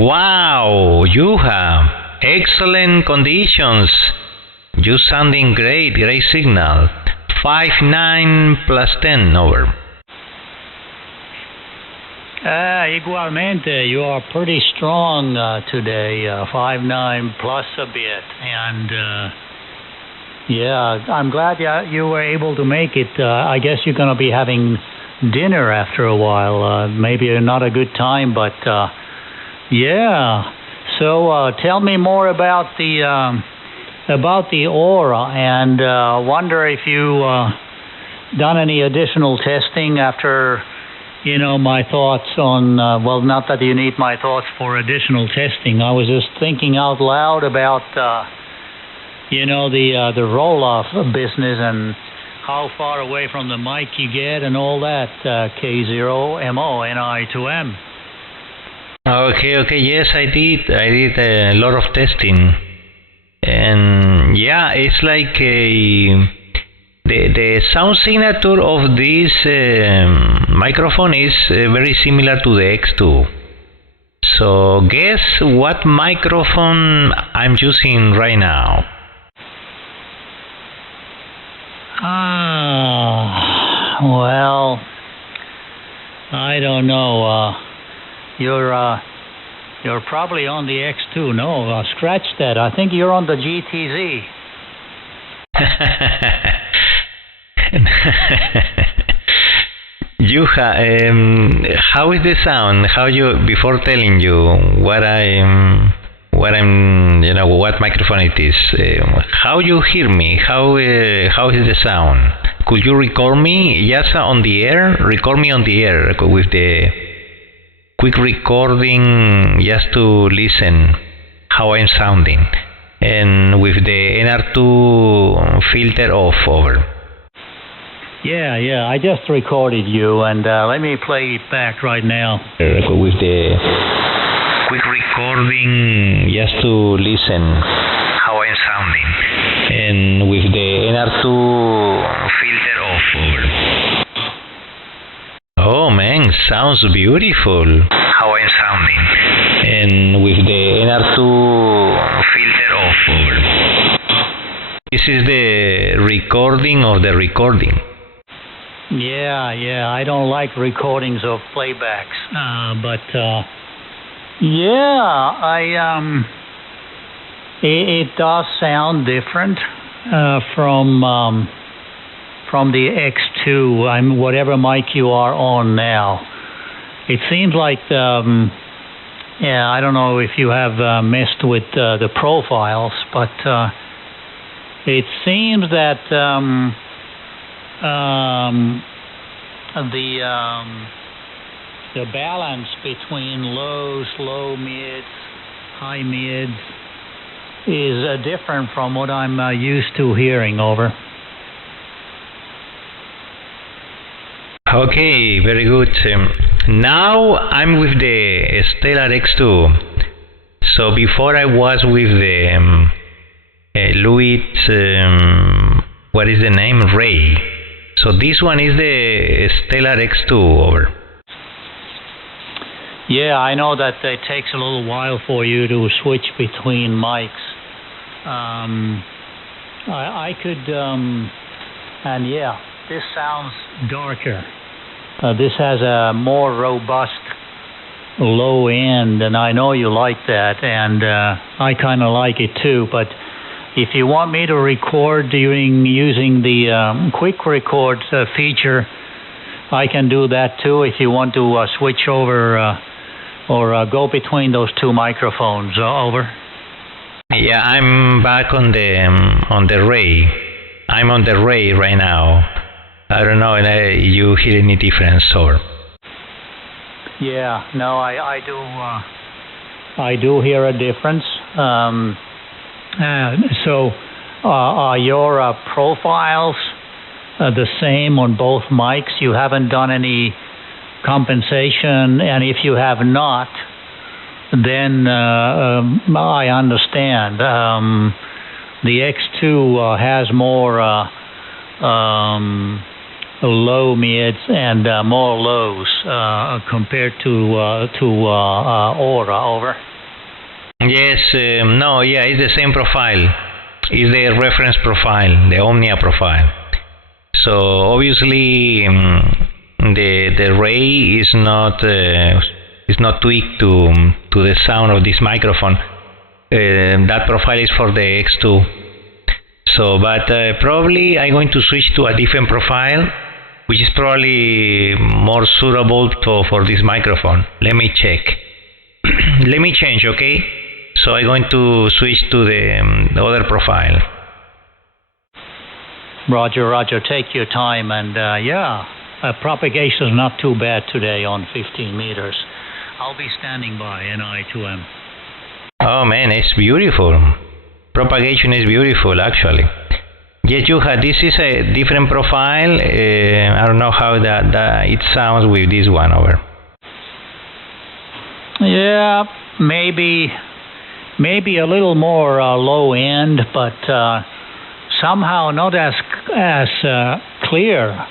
Wow, you have excellent conditions. You sounding great, great signal. 5.9 plus 10 over. Igualmente, you are pretty strong today, 5.9 plus a bit, and yeah, I'm glad you were able to make it. I guess you're going to be having dinner after a while. Maybe not a good time, but yeah. So tell me more about the aura, and wonder if you done any additional testing after. You know, my thoughts on, well, not that you need my thoughts for additional testing. I was just thinking out loud about, you know, the roll-off business and how far away from the mic you get and all that, K0MO, NI2M. Okay, yes, I did a lot of testing. And yeah, it's like the sound signature of this microphone is very similar to the X2. So guess what microphone I'm using right now? Well, I don't know. You're probably on the X2. No, scratch that. I think you're on the GTZ. How is the sound? How you, before telling you what I'm, you know, what microphone it is, how you hear me? How is the sound? Could you record me just on the air? Record me on the air with the quick recording just to listen how I'm sounding, and with the NR2 filter off over. Yeah, I just recorded you, and let me play it back right now. With the quick recording just to listen how I'm sounding, and with the NR2 filter off over. Oh man, sounds beautiful how I'm sounding, and with the NR2 filter off over. This is the recording of the recording. Yeah, I don't like recordings of playbacks, but yeah, it does sound different from the X2. Whatever mic you are on now. It seems like yeah, I don't know if you have messed with the profiles, but it seems that the balance between lows, low mids, high mids is different from what I'm used to hearing. Over. Okay, very good. Now I'm with the Stellar X2. So before I was with the LEWITT, what is the name? Ray. So this one is the Stellar X2 over. Yeah, I know that it takes a little while for you to switch between mics. I could, and yeah, this sounds darker. This has a more robust low end, and I know you like that, and I kind of like it too, but if you want me to record using the quick record feature, I can do that too if you want to switch over or go between those two microphones. Over. Yeah, I'm back on the Ray. I'm on the Ray right now. I don't know if you hear any difference. Over. Yeah, no, I do hear a difference. So are your profiles the same on both mics? You haven't done any compensation, and if you have not, then I understand. The X2 has more low mids and more lows compared to Aura. Over. Yes, no, yeah, it's the same profile. It's the reference profile, the Omnia profile. So obviously the Ray is not tweaked to the sound of this microphone. That profile is for the X2. So, but probably I'm going to switch to a different profile, which is probably more suitable for this microphone. Let me check. Let me change, okay? So I'm going to switch to the other profile. Roger, Roger. Take your time, and yeah, propagation is not too bad today on 15 meters. I'll be standing by NI2M. Oh man, it's beautiful. Propagation is beautiful, actually. Yes, Juha, this is a different profile. I don't know how that it sounds with this one over. Yeah, maybe a little more low end, but somehow not as clear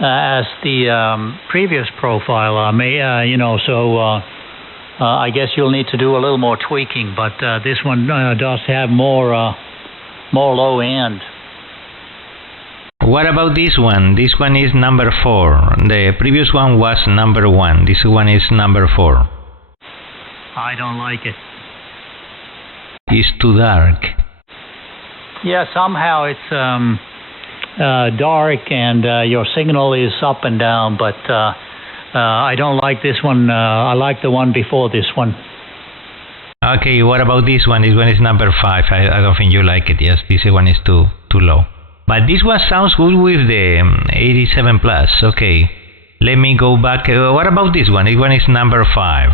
as the previous profile. I guess you'll need to do a little more tweaking, but this one does have more low end. What about this one? This one is number 4. The previous one was number 1. This one is number 4. I don't like it. It's too dark. Yeah, somehow it's dark and your signal is up and down, but I don't like this one. I like the one before this one. Okay, what about this one? This one is number 5. I don't think you like it. Yes, this one is too low. But this one sounds good with the 87 plus. Okay, let me go back. What about this one? This one is number 5.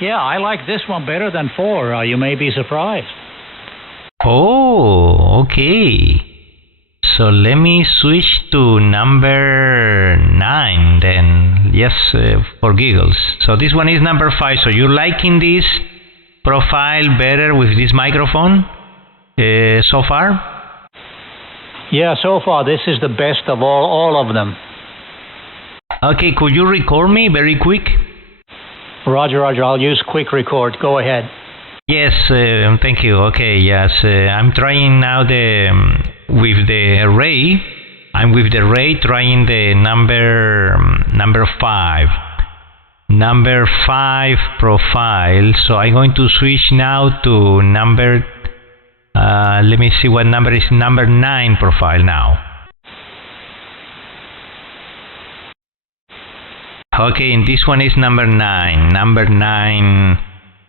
Yeah, I like this one better than 4. You may be surprised. Oh, okay. So let me switch to number 9 then. Yes, for giggles. So this one is number 5. So you're liking this profile better with this microphone so far? Yeah, so far this is the best of all of them. Okay, could you record me very quick? Roger, I'll use quick record. Go ahead. Yes, thank you. Okay, yes, I'm trying now with the array. I'm with the array trying the number 5. Number 5 profile. So I'm going to switch now to number. Let me see what number is number 9 profile now. Okay, and this one is number 9. Number 9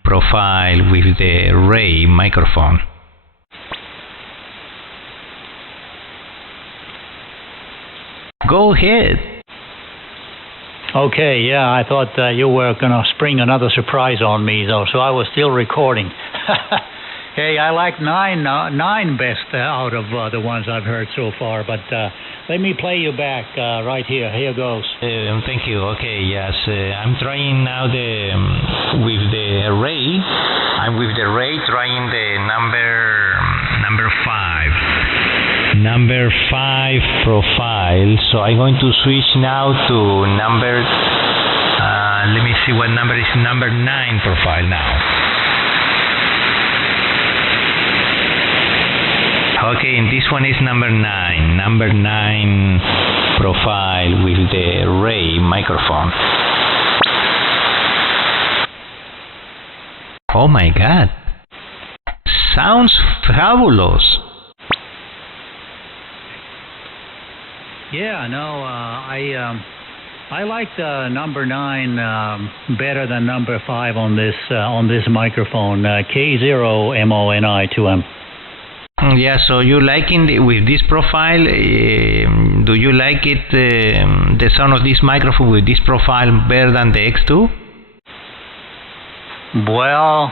profile with the Ray microphone. Go ahead. Okay, yeah, I thought you were going to spring another surprise on me, though, so I was still recording. Hey, I like 9 best out of the ones I've heard so far, but let me play you back right here. Here goes. Thank you. Okay, yes, I'm trying now with the array. I'm with the array trying the number 5. Number 5 profile. So I'm going to switch now to number. Let me see what number is number 9 profile now. Okay, and this one is number 9. Number 9 profile with the Ray microphone. Oh my God. Sounds fabulous. Yeah, no, I like the number 9 better than number 5 on this microphone. K0MONI2M. Yeah, so you liking with this profile? Do you like it the sound of this microphone with this profile better than the X2? Well,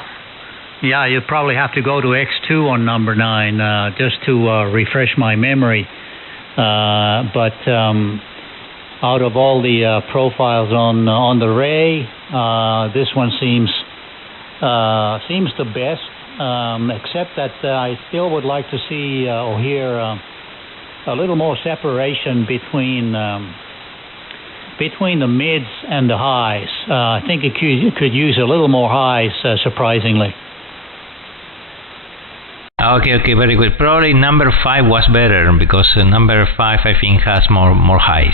yeah, you probably have to go to X2 on number 9 just to refresh my memory. But out of all the profiles on the Ray, this one seems the best. Except that I still would like to see or hear a little more separation between between the mids and the highs. I think it could use a little more highs, surprisingly. Okay, very good. Probably number 5 was better because number 5 I think has more highs.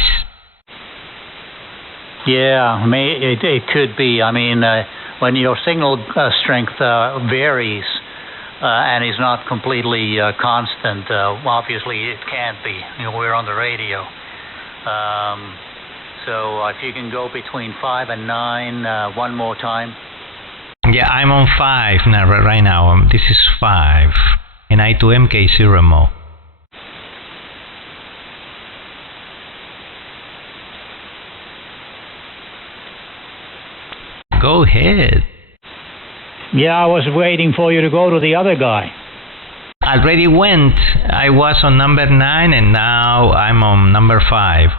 Yeah, it could be. I mean, when your signal strength varies and is not completely constant, obviously it can't be. We're on the radio. So if you can go between 5 and 9 one more time. Yeah, I'm on 5 now, right now. This is 5. And I2M K0MO. Go ahead. Yeah, I was waiting for you to go to the other guy. Already went. I was on number 9 and now I'm on number 5.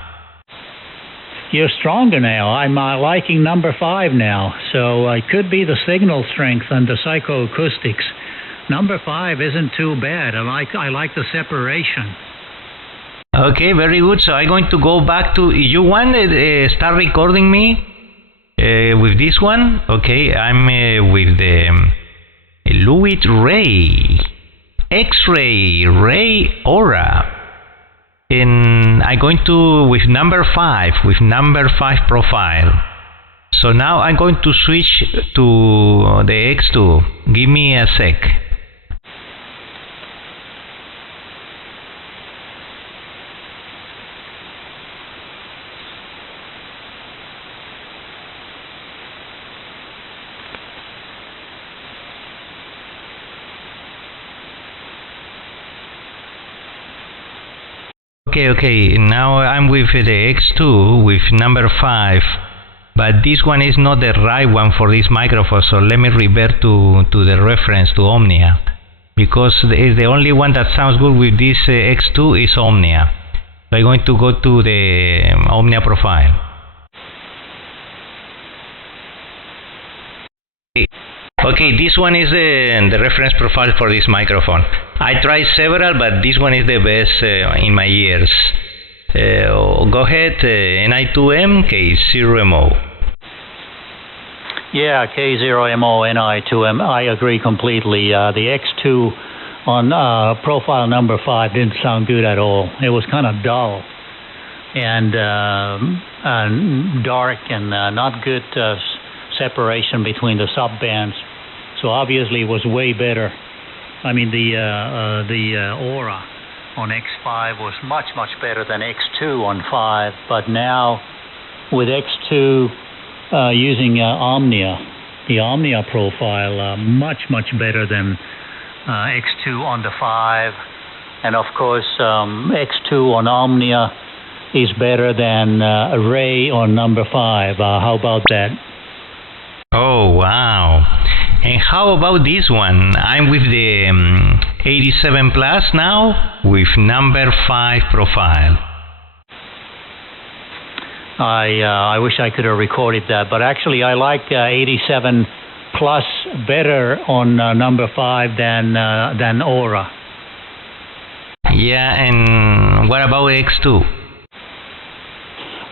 You're stronger now. I'm liking number 5 now. So it could be the signal strength and the psychoacoustics. Number 5 isn't too bad. I like the separation. Okay, very good. So I'm going to go back to. You want to start recording me with this one? Okay, I'm with the LEWITT RAY, X-ray, Ray Aura. And I'm going to with number 5 profile. So now I'm going to switch to the X2. Give me a sec. Okay, now I'm with the X2 with number 5, but this one is not the right one for this microphone, so let me revert to the reference, to Omnia, because the only one that sounds good with this X2 is Omnia. So I'm going to go to the Omnia profile. Okay, this one is the reference profile for this microphone. I tried several, but this one is the best in my ears. Go ahead, NI2M, K0MO. Yeah, K0MO, NI2M. I agree completely. The X2 on profile number 5 didn't sound good at all. It was kind of dull and dark and not good separation between the subbands. So obviously it was way better. I mean, the Aura on X5 was much better than X2 on 5. But now with X2 using Omnia, the Omnia profile, much better than X2 on the 5. And of course, X2 on Omnia is better than Ray on number 5. How about that? Oh, wow. And how about this one? I'm with the 87 Plus now with number 5 profile. I wish I could have recorded that, but actually I like 87 Plus better on number 5 than Aura. Yeah, and what about X2?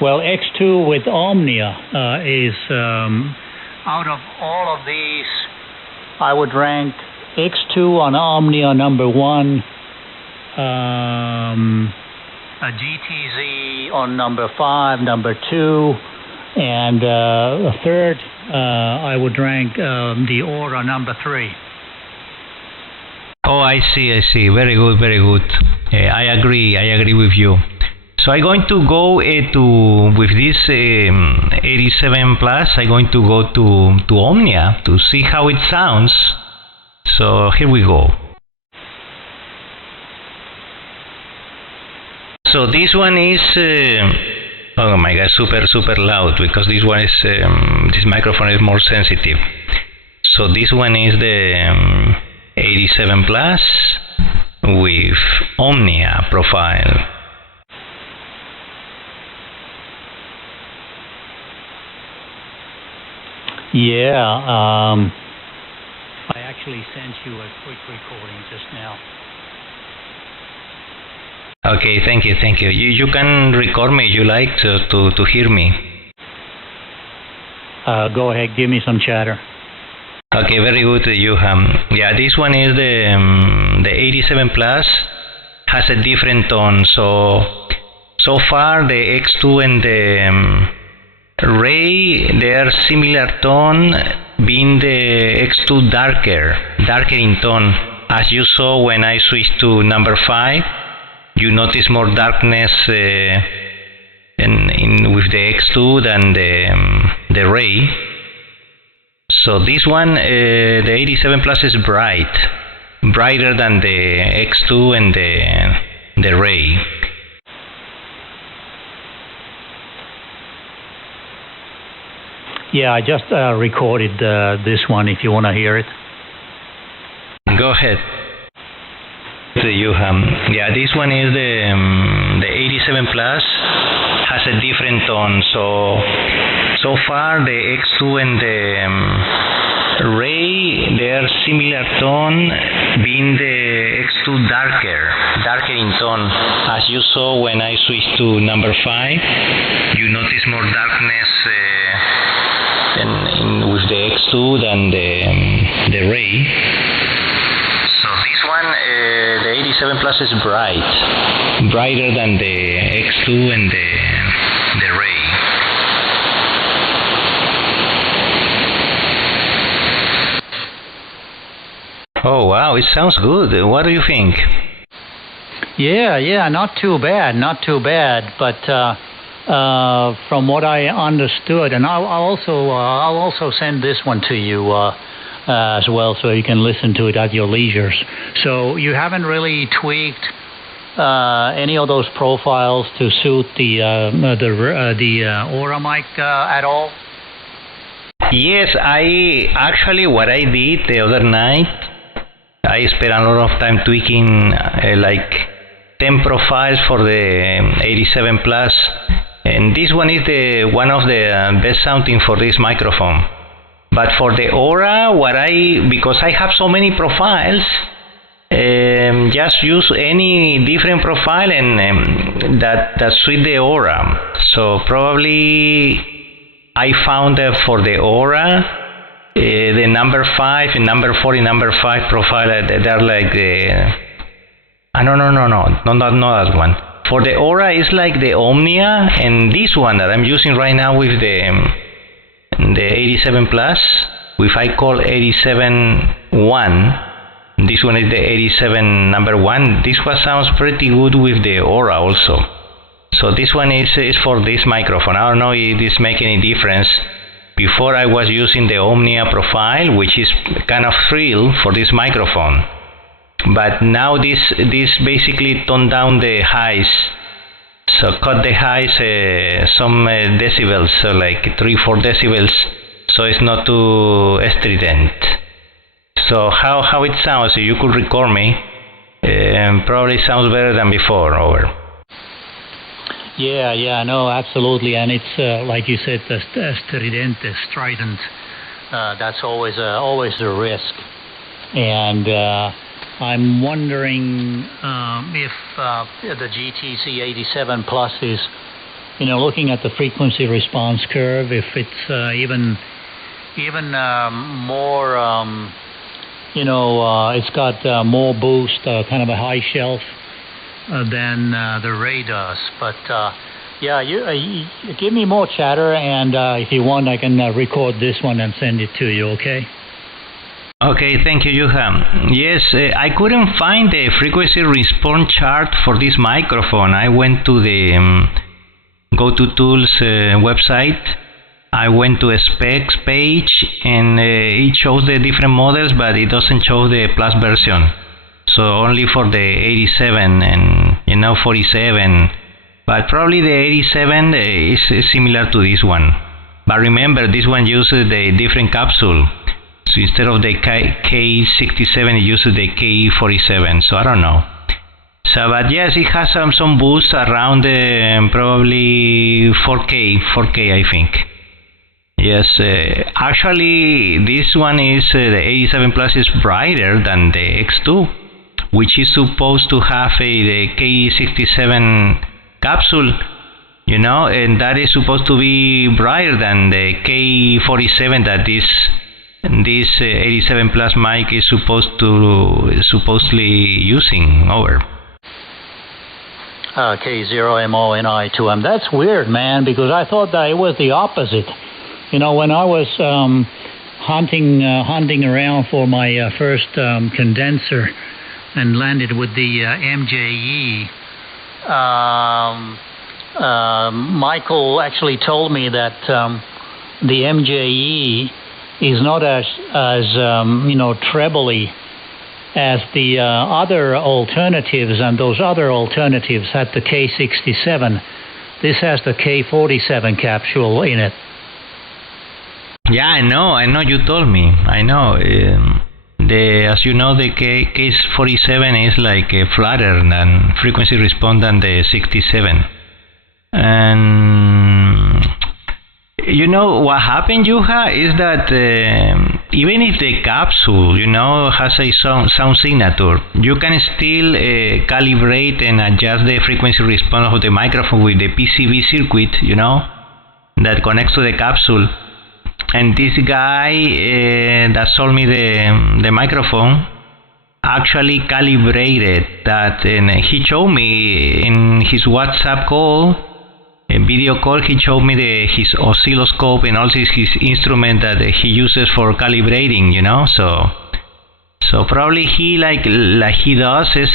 Well, X2 with Omnia is out of all of these, I would rank X2 on Omnia number 1, a GTZ on number 5, number 2, and a third, I would rank the Aura number 3. Oh, I see. Very good. I agree with you. So I'm going to go with this 87 Plus, I'm going to go to Omnia to see how it sounds. So here we go. So this one is, oh my god, super loud, because this one is, this microphone is more sensitive. So this one is the 87 Plus with Omnia profile. Yeah, I actually sent you a quick recording just now. Okay, thank you. You can record me if you like to hear me. Go ahead, give me some chatter. Okay, very good, Johan. Yeah, this one is the 87 Plus has a different tone. So far the X2 and the Ray, they are similar tone, being the X2 darker in tone. As you saw when I switched to number 5, you notice more darkness with the X2 than the Ray. So this one, the 87 Plus is brighter than the X2 and the Ray. Yeah, I just recorded this one if you want to hear it. Go ahead. Yeah, this one is the 87 Plus has a different tone. So far the X2 and the Ray, they are similar tone, being the X2 darker in tone. As you saw when I switched to number 5, you notice more darkness with the X2 than the Ray. So this one, the 87 Plus is brighter than the X2 and the Ray. Oh wow, it sounds good. What do you think? Yeah, not too bad. But from what I understood, and I'll also send this one to you as well, so you can listen to it at your leisure. So you haven't really tweaked any of those profiles to suit the Aura mic at all? Yes, what I did the other night, I spent a lot of time tweaking like 10 profiles for the 87 Plus, and this one is one of the best sounding for this microphone. But for the Aura, because I have so many profiles, just use any different profile and that suit the Aura. So probably I found that for the Aura, the number 5 and number 4 and number 5 profile, they're like the... not that one. For the Aura, it's like the Omnia, and this one that I'm using right now with the 87 Plus, if I call 87.1, this one is the 87 number 1. This one sounds pretty good with the Aura also. So this one is for this microphone. I don't know if this makes any difference. Before I was using the Omnia profile, which is kind of shrill for this microphone. But now this basically toned down the highs. So cut the highs some decibels, so like 3-4 decibels, so it's not too strident. So how it sounds, if you could record me, probably sounds better than before. Over. Yeah, no, absolutely, and it's like you said, the strident. That's always a risk, and I'm wondering if the GTZ 87 Plus is, looking at the frequency response curve, if it's even more, it's got more boost, kind of a high shelf than the Ray does. But yeah, you give me more chatter, and if you want, I can record this one and send it to you. Okay. Okay, thank you, Johan. Yes, I couldn't find the frequency response chart for this microphone. I went to the GoToToolz website. I went to a specs page, and it shows the different models, but it doesn't show the Plus version. So only for the 87 and 47. But probably the 87 is similar to this one. But remember, this one uses the different capsule. So instead of the K67, it uses the K47. So I don't know. So, but yes, it has some boost around probably 4K, I think. Yes, actually, this one is the 87 Plus is brighter than the X2, which is supposed to have the K67 capsule. you know, and that is supposed to be brighter than the K47 that this 87 Plus mic is supposedly using over. K0MONI2M. That's weird, man, because I thought that it was the opposite. You know, when I was hunting around for my first condenser and landed with the MJE, Michael actually told me that the MJE is not as trebly as the other alternatives, and those other alternatives had the K67. This has the K47 capsule in it. Yeah, I know. You told me. I know. As you know, the K47 is like flatter than frequency response than the 67. And you know what happened, Juha, is that even if the capsule, you know, has a sound signature, you can still calibrate and adjust the frequency response of the microphone with the PCB circuit, you know, that connects to the capsule. And this guy that sold me the microphone actually calibrated that, and he showed me in his WhatsApp call, a video call. He showed me his oscilloscope and also his instrument that he uses for calibrating, you know. So probably he like he does is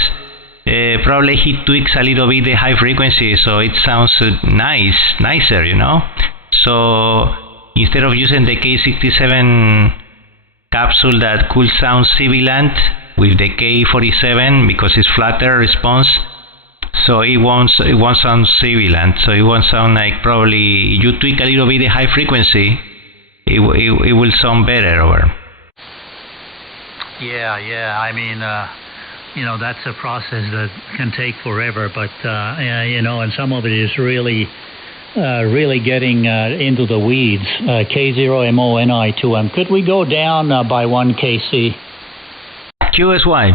probably he tweaks a little bit the high frequency so it sounds nicer, you know. So instead of using the K67 capsule that could sound sibilant with the K47 because it's flatter response, so it won't sound sibilant. So it won't sound like, probably you tweak a little bit the high frequency, it will sound better over. Yeah. I mean, you know, that's a process that can take forever, but you know, and some of it is really getting into the weeds. K0MONI2M. Could we go down by 1 kC? QSY.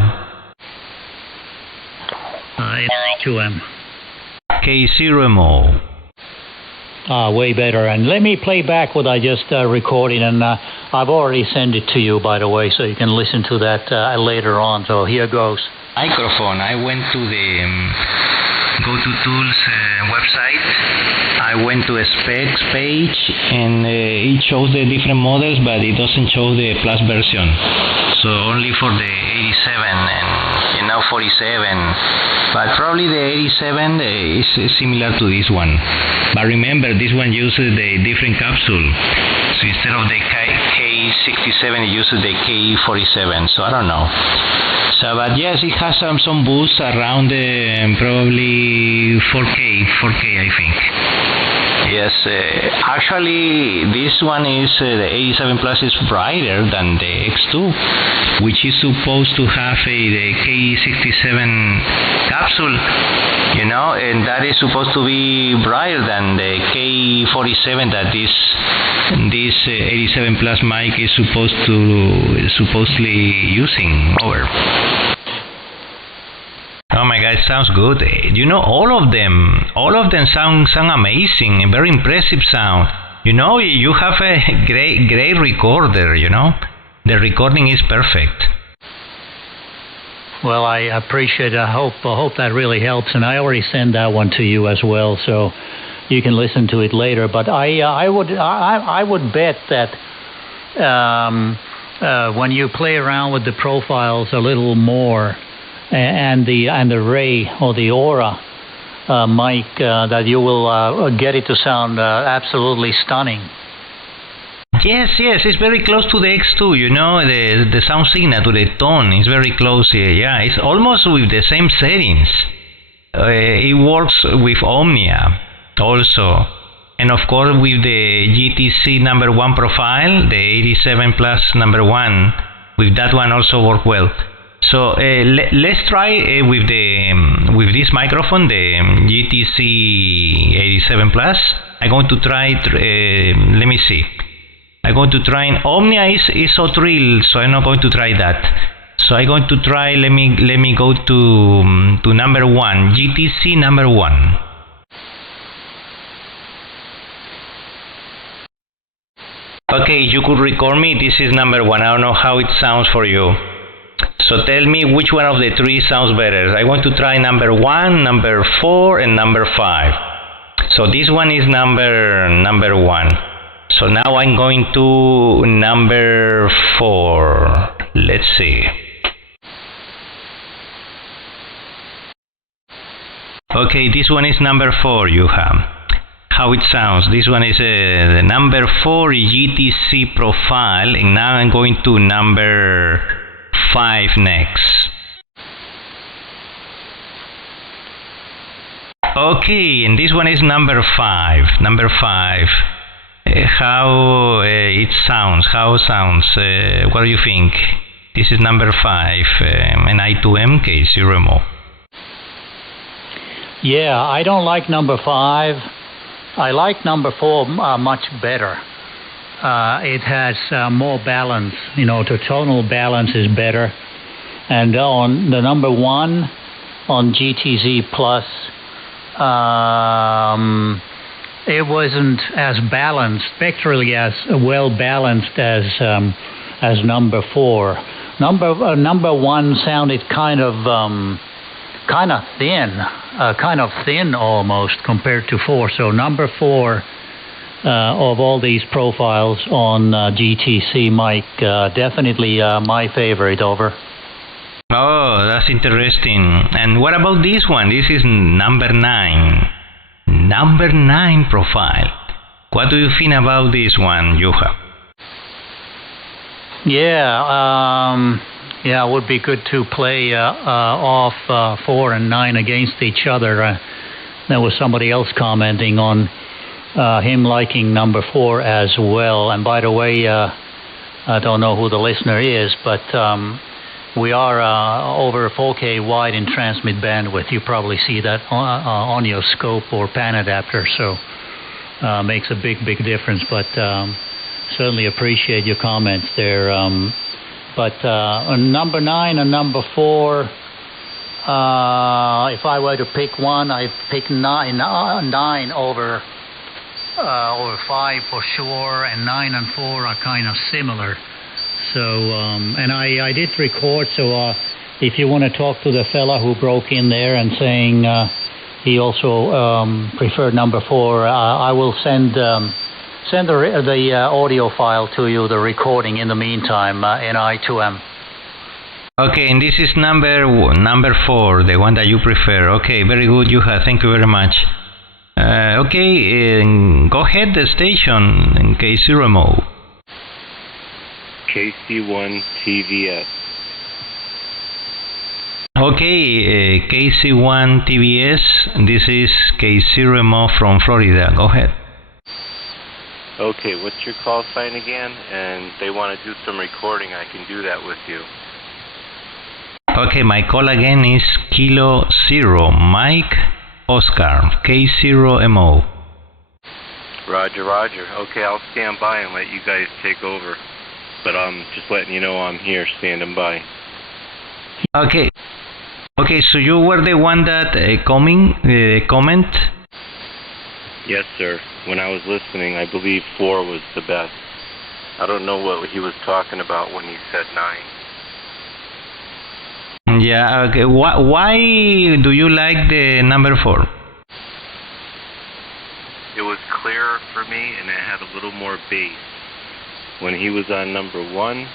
NI2M. K0MO. Way better. And let me play back what I just recorded, and I've already sent it to you, by the way, so you can listen to that later on. So here goes. Microphone. I went to the GoToToolz website. I went to a specs page, and it shows the different models, but it doesn't show the Plus version. So only for the 87 and 47. But probably the 87 is similar to this one. But remember, this one uses the different capsule. So instead of the K67, it uses the K47. So I don't know. So, but yes, it has some boost around probably 4K, I think. Yes, actually, this one is the 87 Plus is brighter than the X2, which is supposed to have the K67 capsule, you know, and that is supposed to be brighter than the K47 that this 87 Plus mic is supposedly using over. Oh my God, it sounds good. You know, all of them sound amazing, a very impressive sound. You know, you have a great recorder, you know. The recording is perfect. Well, I appreciate it. I hope that really helps, and I already sent that one to you as well, so you can listen to it later. But I would bet that when you play around with the profiles a little more, and the Ray or the Aura mic, that you will get it to sound absolutely stunning. Yes, it's very close to the X2, you know, the sound signal to the tone is very close here. Yeah, it's almost with the same settings. It works with Omnia also, and of course with the GTZ #1 profile, the 87 Plus #1, with that one also work well. So let's try with this microphone, the GTZ 87 Plus. I'm going to try. Let me see. I'm going to try. Omnia is so thrilled, so I'm not going to try that. So I'm going to try. Let me go to #1, GTZ #1. Okay, you could record me. This is number 1. I don't know how it sounds for you. So tell me which one of the 3 sounds better. I want to try number 1, number 4, and number 5. So this one is number 1. So now I'm going to number 4. Let's see. Okay, this one is number 4, you have. How it sounds. This one is the number 4 GTZ profile, and now I'm going to number 5 next. Okay, and this one is number 5. Number 5. How it sounds? How it sounds? What do you think? This is number 5, an I2M K0M. Yeah, I don't like number 5. I like number 4 much better. It has more balance. You know, the tonal balance is better. And on the number 1 on GTZ Plus, it wasn't as balanced, spectrally as well balanced as number 4. Number 1 sounded kind of thin almost compared to 4. So number 4 of all these profiles on GTC mic, definitely my favorite. Over. Oh, that's interesting. And what about this one? This is number 9. Number 9 profile. What do you think about this one, Yuha? Yeah, it would be good to play off 4 and 9 against each other. There was somebody else commenting on him liking number 4 as well. And by the way, I don't know who the listener is, but we are over 4K wide in transmit bandwidth. You probably see that on your scope or pan adapter, so makes a big difference. But certainly appreciate your comments there. But number 9 and number 4, if I were to pick one, I'd pick 9 over 5 for sure, and 9 and 4 are kind of similar. So, and I did record, so if you want to talk to the fella who broke in there and saying he also preferred number 4, I will send the audio file to you, the recording in the meantime, in I2M. Okay, and this is number 4, the one that you prefer. Okay, very good, Yuha. Thank you very much. Okay, go ahead, the station in K0M. KC1 TVS. Okay, KC1 TVS. This is K0M from Florida. Go ahead. Okay, what's your call sign again? And they want to do some recording, I can do that with you. Okay, my call again is Kilo 0 Mike Oscar K0M. Roger, roger. Okay, I'll stand by and let you guys take over. But I'm just letting you know I'm here, standing by. Okay. Okay, so you were the one that comment? Yes, sir. When I was listening, I believe 4 was the best. I don't know what he was talking about when he said 9. Yeah, okay. Why do you like the number 4? It was clearer for me, and it had a little more bass. When he was on number 1,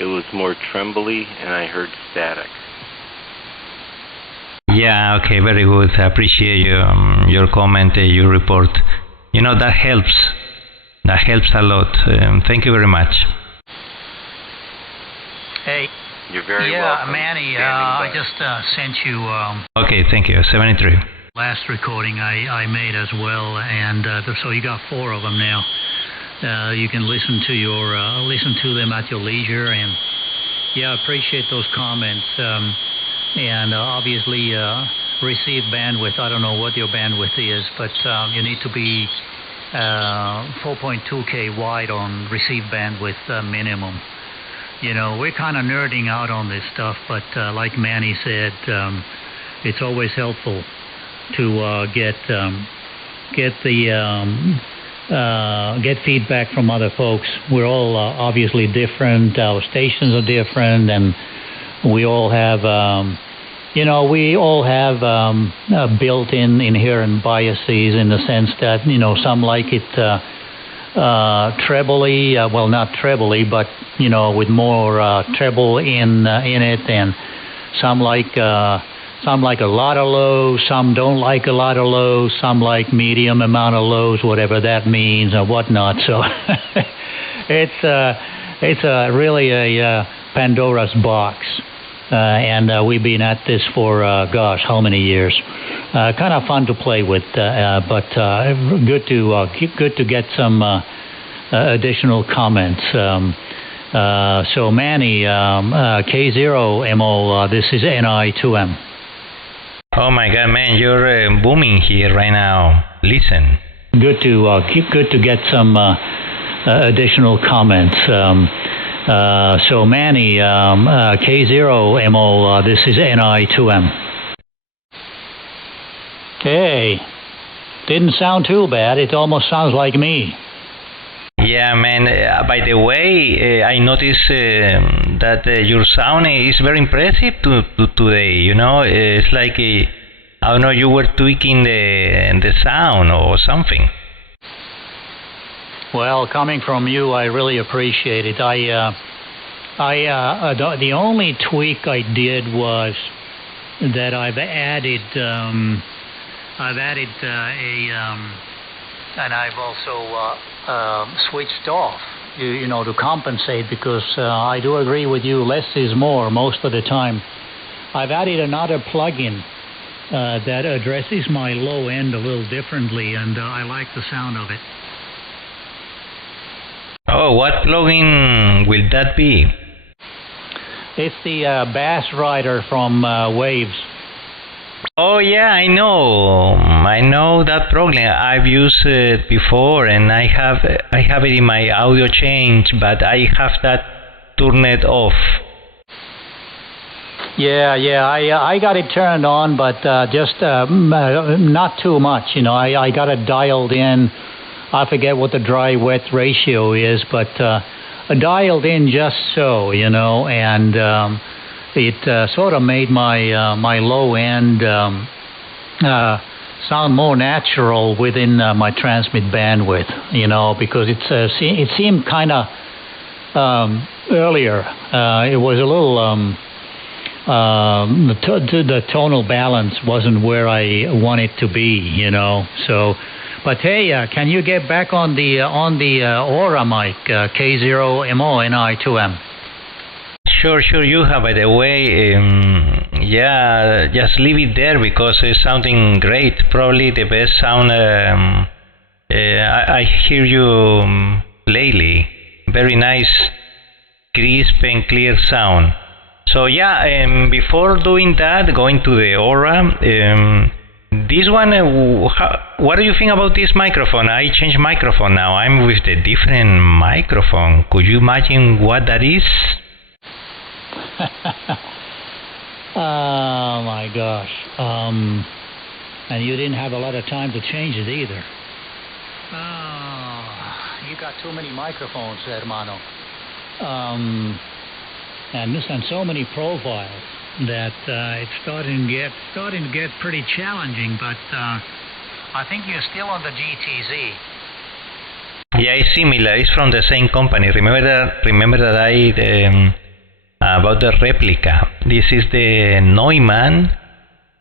it was more trembly, and I heard static. Yeah, okay, very good. I appreciate your comment, your report. You know, that helps. That helps a lot. Thank you very much. Hey. You're very welcome. Yeah, Manny, I just sent you... Okay, thank you. 73. Last recording I made as well, and so you got 4 of them now. You can listen to them at your leisure, and yeah, I appreciate those comments. And obviously, receive bandwidth. I don't know what your bandwidth is, but you need to be 4.2K wide on receive bandwidth minimum. You know, we're kind of nerding out on this stuff, but like Manny said, it's always helpful to get the get feedback from other folks. We're all obviously different. Our stations are different, and we all have, built-in inherent biases in the sense that some like it trebly, well, not trebly, but with more treble in it, and some like a lot of lows, some don't like a lot of lows, some like medium amount of lows, whatever that means or whatnot. So it's really a Pandora's box, and we've been at this for gosh, how many years? Kind of fun to play with, but good to get some additional comments. So Manny, K0MO, this is NI2M. Oh my God, man, you're booming here right now. Listen. Good to get some additional comments. So Manny, K0MO, this is NI2M. Hey, didn't sound too bad. It almost sounds like me. Yeah, man. By the way, I noticed that your sound is very impressive today. It's like I don't know, you were tweaking the sound or something. Well, coming from you, I really appreciate it. The only tweak I did was that I've added and I've also switched off, to compensate, because I do agree with you, less is more most of the time. I've added another plugin that addresses my low end a little differently, and I like the sound of it. Oh, what plugin will that be? It's the Bass Rider from Waves. Oh yeah, I know that program. I've used it before, and I have it in my audio change, but I have that turned off. Yeah, I got it turned on, but just not too much. I got it dialed in. I forget what the dry-wet ratio is, but dialed in just so, and it sort of made my low end sound more natural within my transmit bandwidth, because it seemed kind of earlier. It was a little the tonal balance wasn't where I want it to be, So, but hey, can you get back on the Aura mic, K0MO NI2M? Sure, you have. By the way, yeah, just leave it there because it's sounding great. Probably the best sound I hear you lately. Very nice, crisp and clear sound. So yeah, before doing that, going to the Aura, this one, what do you think about this microphone? I changed microphone now. I'm with the different microphone. Could you imagine what that is? Oh my gosh. And you didn't have a lot of time to change it either. You got too many microphones, hermano. And so many profiles that it's starting to get pretty challenging, but I think you're still on the GTZ. Yeah, it's similar. It's from the same company. Remember that I about the replica. This is the Neumann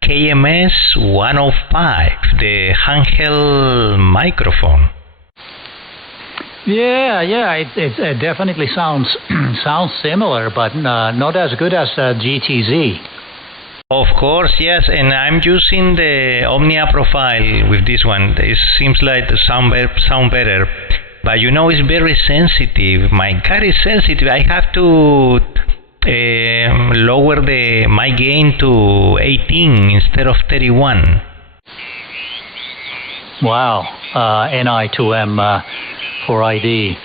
KMS 105, the handheld microphone. Yeah, it definitely sounds similar, but not as good as GTZ. Of course, yes, and I'm using the Omnia profile with this one. It seems like the sound better, but it's very sensitive. My God, it's sensitive. I have to lower my gain to 18 instead of 31. Wow, NI2M for ID.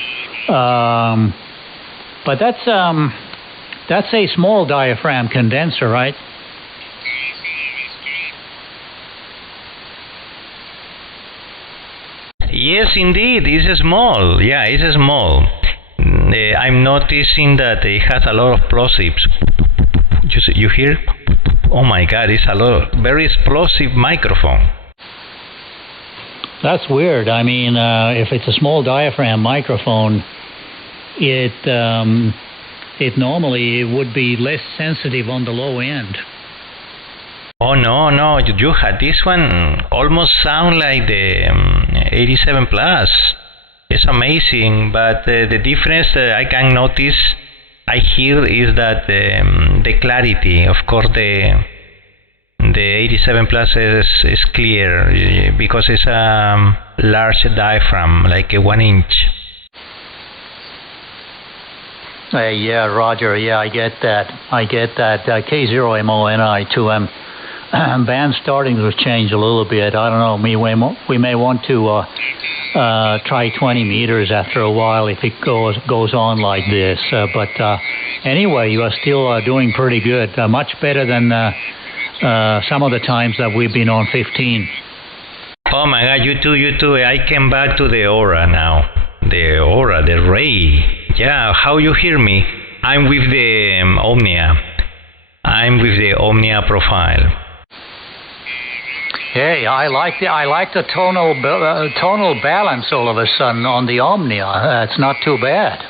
But that's a small diaphragm condenser, right? Yes, indeed, it's small. Yeah, it's small. I'm noticing that it has a lot of plosives. You hear? Oh my God, it's a lot, very explosive microphone. That's weird. I mean, if it's a small diaphragm microphone, it normally would be less sensitive on the low end. Oh no, you had this one almost sound like the 87 Plus. It's amazing, but the difference I can notice, I hear, is that the clarity. Of course, the 87 Plus is clear because it's a large diaphragm, like a 1 inch. Yeah, Roger. Yeah, I get that. K0MONI 2M band starting to change a little bit. I don't know. We may want to try 20 meters after a while if it goes on like this. But anyway, you are still doing pretty good. Much better than some of the times that we've been on 15. Oh my God, you too. I came back to the Aura now. The Ray. Yeah, how you hear me? I'm with the Omnia. I'm with the Omnia profile. Hey, I like the tonal balance all of a sudden on the Omnia. It's not too bad.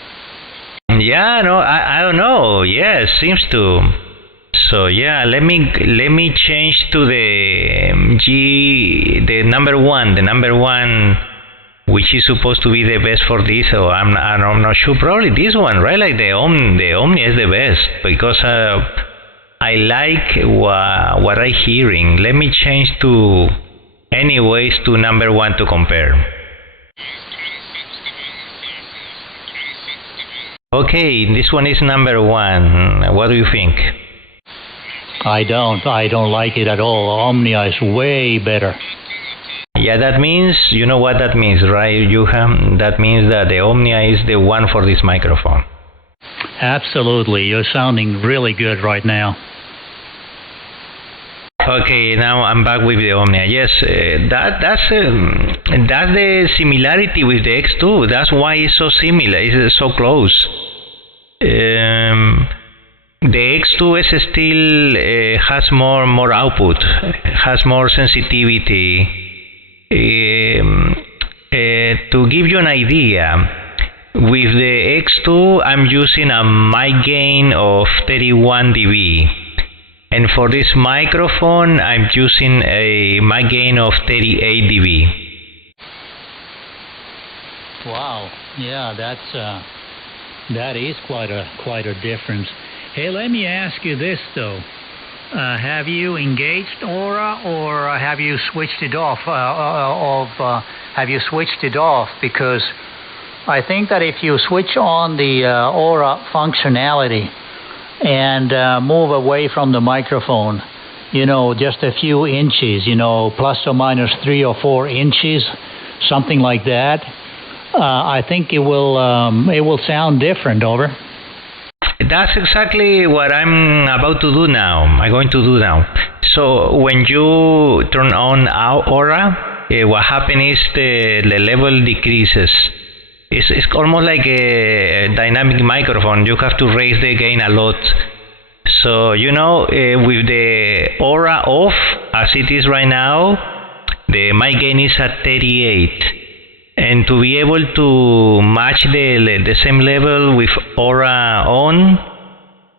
Yeah, no, I don't know. Yeah, seems to. So yeah, let me change to the number one, which is supposed to be the best for this. So I'm not sure. Probably this one, right? Like the Omnia is the best because I like what I'm hearing. Let me change to number one to compare. Okay, this one is number one. What do you think? I don't like it at all. Omnia is way better. Yeah, that means, you know what that means, right? That means that the Omnia is the one for this microphone. Absolutely. You're sounding really good right now. Okay, now I'm back with the Omnia. Yes, that's the similarity with the X2. That's why it's so similar. It's so close. The X2 is still has more output, has more sensitivity. To give you an idea, with the X2 I'm using a mic gain of 31 dB. And for this microphone, I'm using a mic gain of 38 dB. Wow, yeah, that is quite a difference. Hey, let me ask you this though: have you engaged Aura, or have you switched it off? Have you switched it off? Because I think that if you switch on the Aura functionality and move away from the microphone, just a few inches, plus or minus 3 or 4 inches, something like that, I think it will sound different. Over. That's exactly what I'm about to do now. I'm going to do now. So when you turn on Aura, what happens is the level decreases. It's almost like a dynamic microphone. You have to raise the gain a lot. So, with the Aura off, as it is right now, the mic gain is at 38. And to be able to match the same level with Aura on,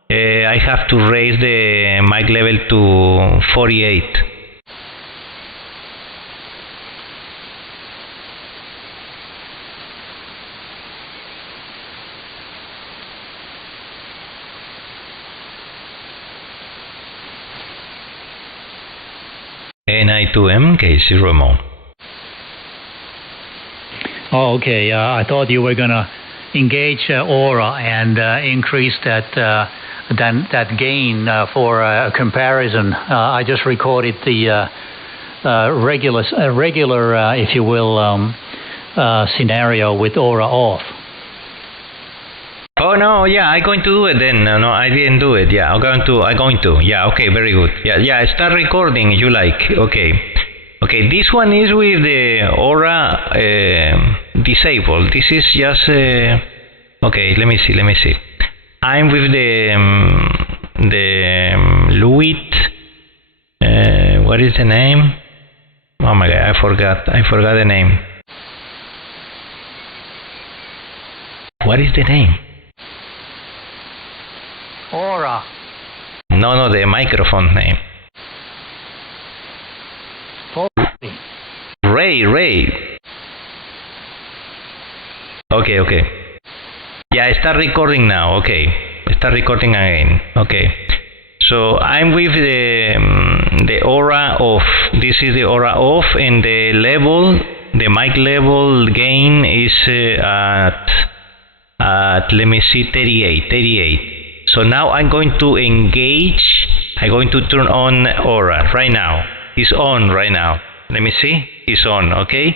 I have to raise the mic level to 48. Ni2M K0. Oh, okay. I thought you were gonna engage Aura and increase that gain for a comparison. I just recorded the regular, if you will, scenario with Aura off. Oh no, yeah, I'm going to do it then. No, I didn't do it. Yeah, I'm going to. Yeah, okay, very good. Yeah, start recording if you like. Okay. Okay, this one is with the aura disabled. This is just okay. Let me see. I'm with the LEWITT. What is the name? Oh my God, I forgot the name. What is the name? Aura. No, the microphone name. Ray. Okay. Yeah, start recording now. Okay, start recording again. Okay. So I'm with the aura off. This is the aura off, and the mic level gain is at let me see, 38. So now I'm going to engage. I'm going to turn on aura right now. It's on right now. Let me see. It's on. Okay.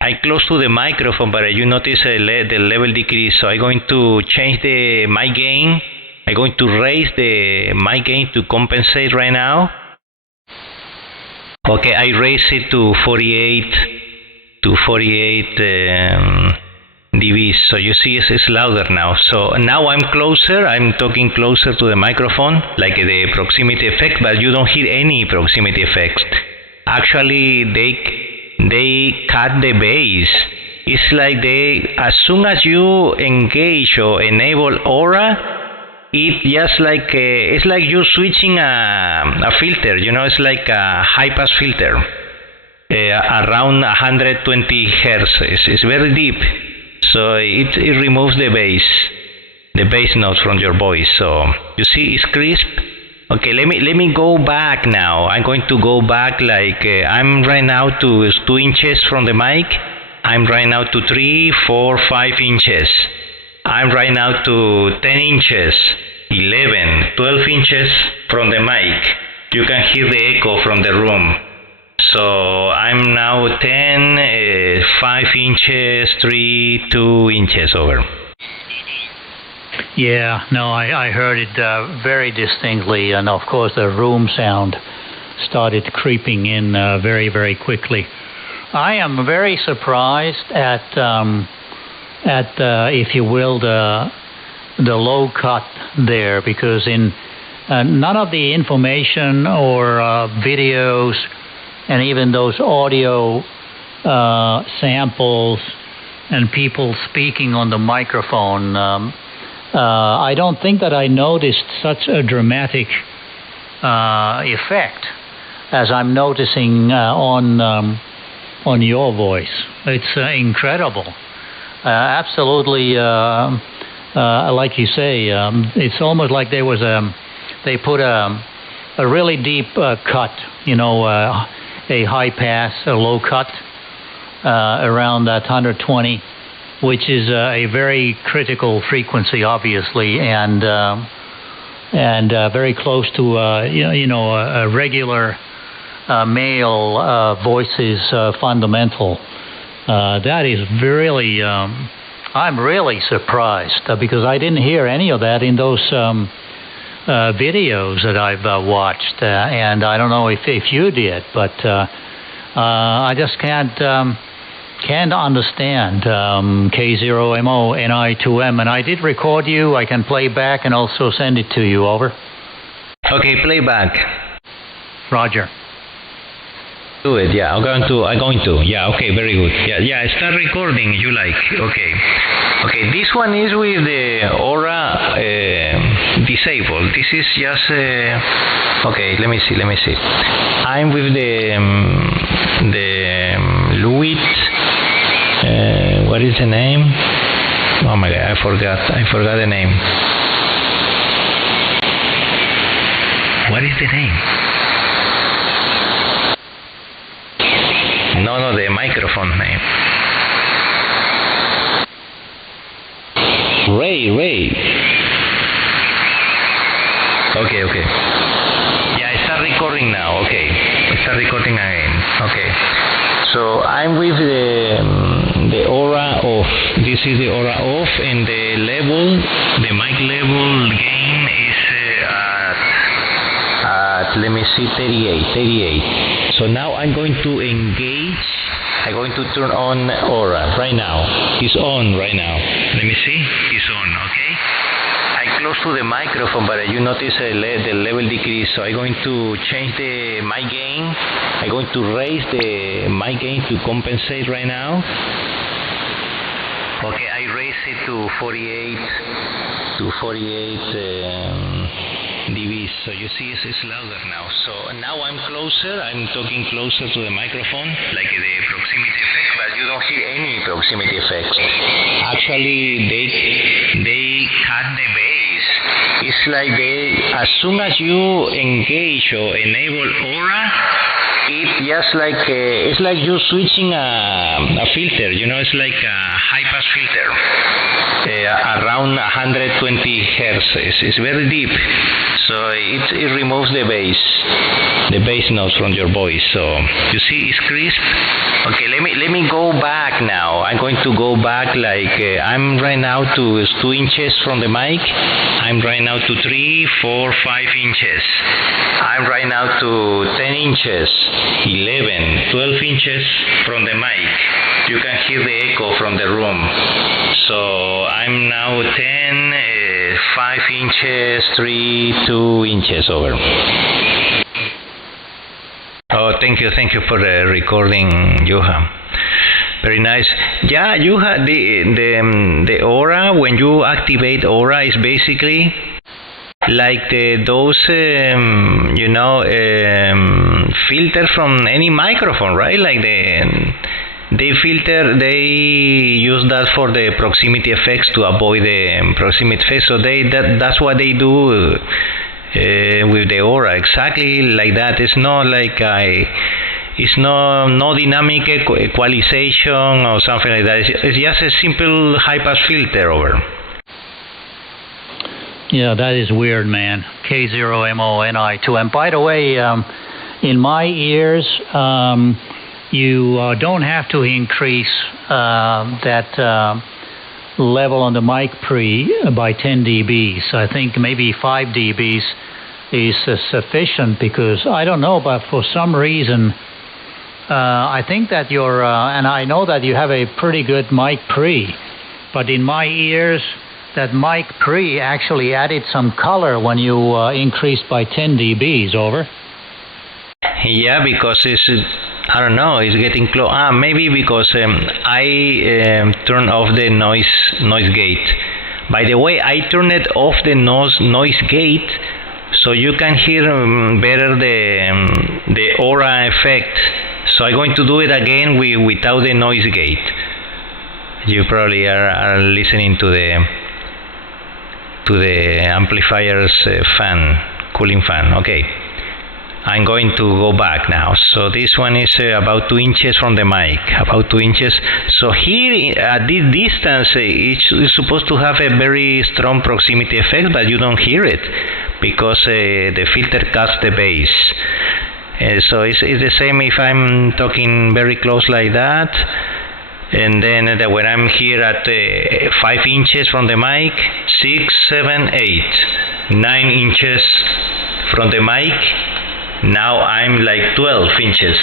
I'm close to the microphone, but you notice the level decrease. So I'm going to change the mic gain. I'm going to raise the mic gain to compensate right now. Okay, I raise it to 48 dBs. So you see it's louder now. So now I'm closer. I'm talking closer to the microphone, like the proximity effect, but you don't hear any proximity effects. Actually, they cut the bass. It's like as soon as you engage or enable aura, it just like it's like you switching a filter. You know, it's like a high pass filter around 120 hertz. It's very deep, so it removes the bass notes from your voice. So you see, it's crisp. Okay, let me go back now. I'm going to go back like I'm right now to 2 inches from the mic. I'm right now to 3, 4, 5 inches. I'm right now to 10 inches, 11, 12 inches from the mic. You can hear the echo from the room. So I'm now 10, 5 inches, 3, 2 inches over. Yeah, no, I heard it very distinctly, and of course the room sound started creeping in very, very quickly. I am very surprised at if you will, the low cut there, because in none of the information or videos and even those audio samples and people speaking on the microphone, I don't think that I noticed such a dramatic effect as I'm noticing on your voice. It's incredible. Absolutely, like you say, it's almost like they put a really deep cut, you know, a high pass, a low cut around that 120, which is a very critical frequency, obviously, and very close to a regular male voice's fundamental. That is really, I'm really surprised because I didn't hear any of that in those videos that I've watched, and I don't know if you did, but I just can't understand K0MO NI2M, and I did record you. I can play back and also send it to you. Over. Okay, play back. Roger. Do it. Yeah, I'm going to. Yeah. Okay. Very good. Yeah. Start recording. You like? Okay. This one is with the aura disabled. This is just. Okay. Let me see. I'm with the LEWITT. What is the name? Oh my God! I forgot the name. What is the name? No, the microphone name. Ray. Okay. Yeah, I start recording now. Okay. I start recording again. Okay. So I'm with the aura off. This is the aura off, and the mic level gain is at let me see 38. So now I'm going to engage. I'm going to turn on Aura right now. It's on right now. Let me see. It's on, okay? I'm close to the microphone, but you notice the level decrease. So I'm going to change the mic gain. I'm going to raise the mic gain to compensate right now. Okay, I raised it to 48 dBs. So you see it's louder now. So now I'm closer. I'm talking closer to the microphone, like the proximity effect, but you don't hear any proximity effects. Actually, they cut the bass. It's like as soon as you engage or enable Aura, it just like it's like you're switching a filter. You know, it's like a high pass filter around 120 hertz. It's very deep, so it removes the bass notes from your voice. So you see, it's crisp. Okay, let me go back now. I'm going to go back like I'm right now to 2 inches from the mic. I'm right now to 3, 4, 5 inches. I'm right now to 10 inches, 11, 12 inches from the mic. You can hear the echo from the room. So I'm now 10, 5 inches, 3, 2 inches over. Oh, thank you for the recording, Juha. Very nice. Yeah, Juha, the Aura, when you activate Aura, is basically like those filters from any microphone, right? Like they use that for the proximity effects to avoid the proximity effects. So that's what they do with the Aura, exactly like that. It's not like it's no dynamic equalization or something like that. It's just a simple high pass filter over. Yeah, that is weird, man. K0MONI2. And by the way, in my ears, you don't have to increase that level on the mic pre by 10 dBs. I think maybe 5 dBs is sufficient, because I don't know, but for some reason I think that you're and I know that you have a pretty good mic pre, but in my ears that mic pre actually added some color when you increased by 10 dBs. Over. Yeah, because it's I don't know, it's getting close. Maybe because I turned off the noise gate. By the way, I turned off the noise gate, so you can hear better the Aura effect. So I'm going to do it again without the noise gate. You probably are listening to the amplifier's cooling fan. Okay. I'm going to go back now. So this one is about 2 inches from the mic, about 2 inches. So here at this distance, it's supposed to have a very strong proximity effect, but you don't hear it because the filter cuts the bass. So it's the same if I'm talking very close like that. And then when I'm here at 5 inches from the mic, 6, 7, 8, 9 inches from the mic. Now I'm like 12 inches.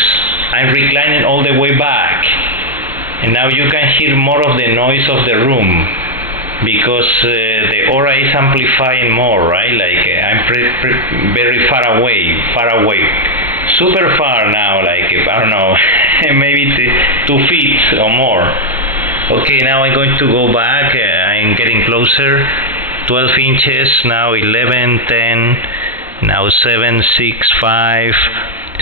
I'm reclining all the way back. And now you can hear more of the noise of the room, because the Aura is amplifying more, right? Like I'm very far away. Super far now, like, I don't know, maybe 2 feet or more. Okay, now I'm going to go back. I'm getting closer. 12 inches, now 11, 10. Now 7, 6, 5,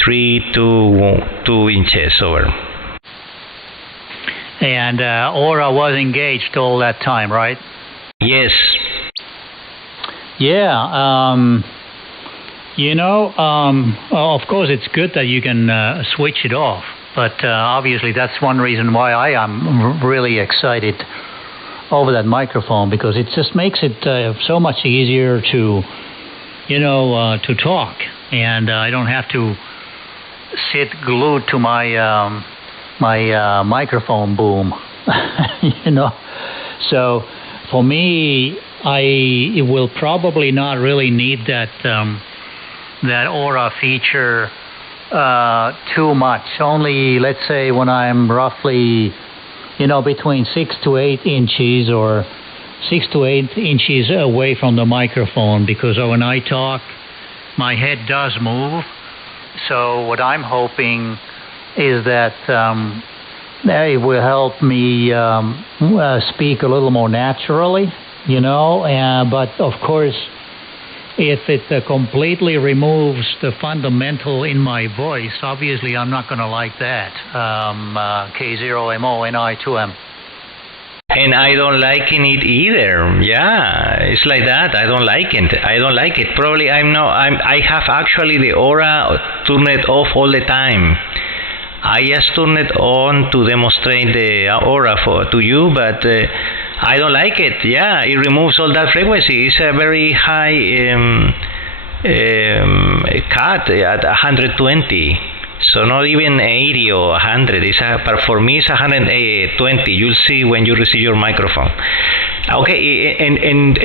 3, 2 inches over. And Aura was engaged all that time, right? Yes. Yeah. Of course, it's good that you can switch it off. But obviously, that's one reason why I am really excited over that microphone, because it just makes it so much easier to talk, and I don't have to sit glued to my microphone boom. So for me, it will probably not really need that that aura feature too much. Only, let's say, when I'm roughly, between 6 to 8 inches or 6 to 8 inches away from the microphone, because when I talk, my head does move. So what I'm hoping is that it will help me speak a little more naturally, but of course, if it completely removes the fundamental in my voice, obviously I'm not going to like that. K0MO NI2M. And I don't like it either. Yeah, it's like that. I don't like it. Probably I have actually the aura turned off all the time. I just turn it on to demonstrate the aura to you, but I don't like it. Yeah, it removes all that frequency. It's a very high cut at 120. So not even 80 or 100. But for me, it's 120. You'll see when you receive your microphone. Okay, and